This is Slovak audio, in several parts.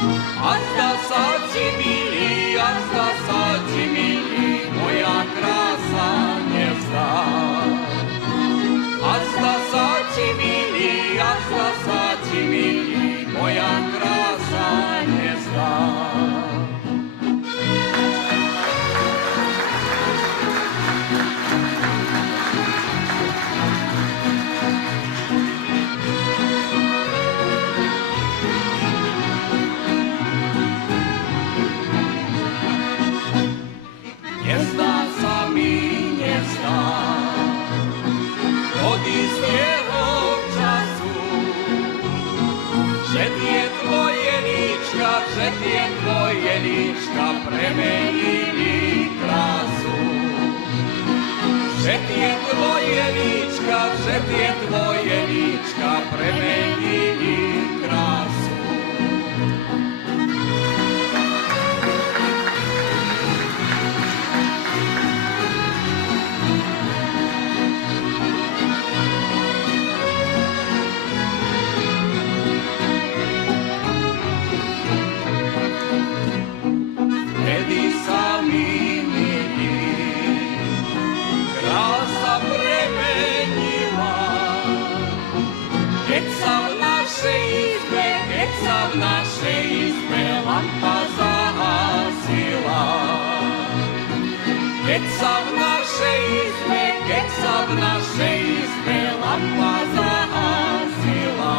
A zda sa ti milí, a zda sa ti milí, moja krása nezdá. A zda sa ti milí, a zda sa ti milí, moja krása nezdá. Nezdá sa mi, nezdá od istého času, že tie tvoje líčka premenili krásu. Že tie tvoje líčka premenili krásu. Vtedy sa mi milí, krása premenila, keď sa v našej izbe lampa zahasila. Keď sa v našej izbe lampa zahasila.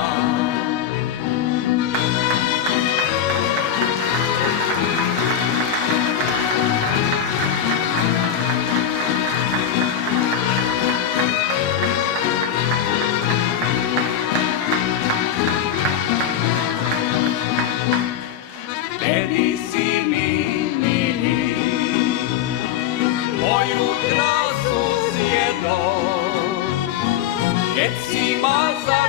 Vtedy si mi milí moju krásu zjedol, keď si ma za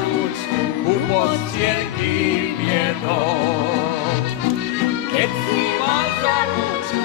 ručku ku postielky viedol. Keď si ma za ručku